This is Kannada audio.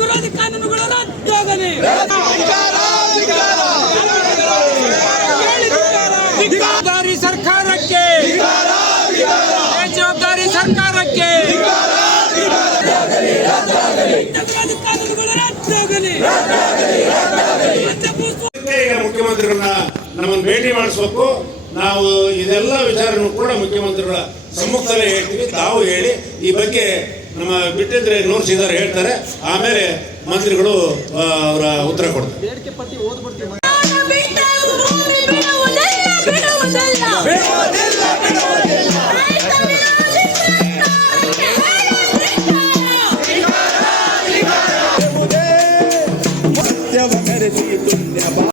ವಿರೋಧಿ ಕಾನೂನುಗಳ ರದ್ದಾಗಲಿ. ಜವಾಬ್ದಾರಿ ಸರ್ಕಾರಕ್ಕೆ, ಜವಾಬ್ದಾರಿ ಸರ್ಕಾರಕ್ಕೆ ಕಾನೂನುಗಳ ರದ್ದಾಗಲಿ. ಮುಖ್ಯಮಂತ್ರಿಗಳನ್ನ ನಮ್ಮನ್ನು ಭೇಟಿ ಮಾಡಿಸ್ಬೇಕು. ನಾವು ಇದೆಲ್ಲ ವಿಚಾರನೂ ಕೂಡ ಮುಖ್ಯಮಂತ್ರಿಗಳ ಸಮ್ಮುಖದಲ್ಲೇ ಹೇಳ್ತೀವಿ. ತಾವು ಹೇಳಿ ಈ ಬಗ್ಗೆ ನಮ್ಮ ಬಿಟ್ಟಿದ್ರೆ ನೋಡ್ಸಿದ್ದಾರೆ ಹೇಳ್ತಾರೆ. ಆಮೇಲೆ ಮಂತ್ರಿಗಳು ಅವರ ಉತ್ತರ ಕೊಡ್ತಾರೆ.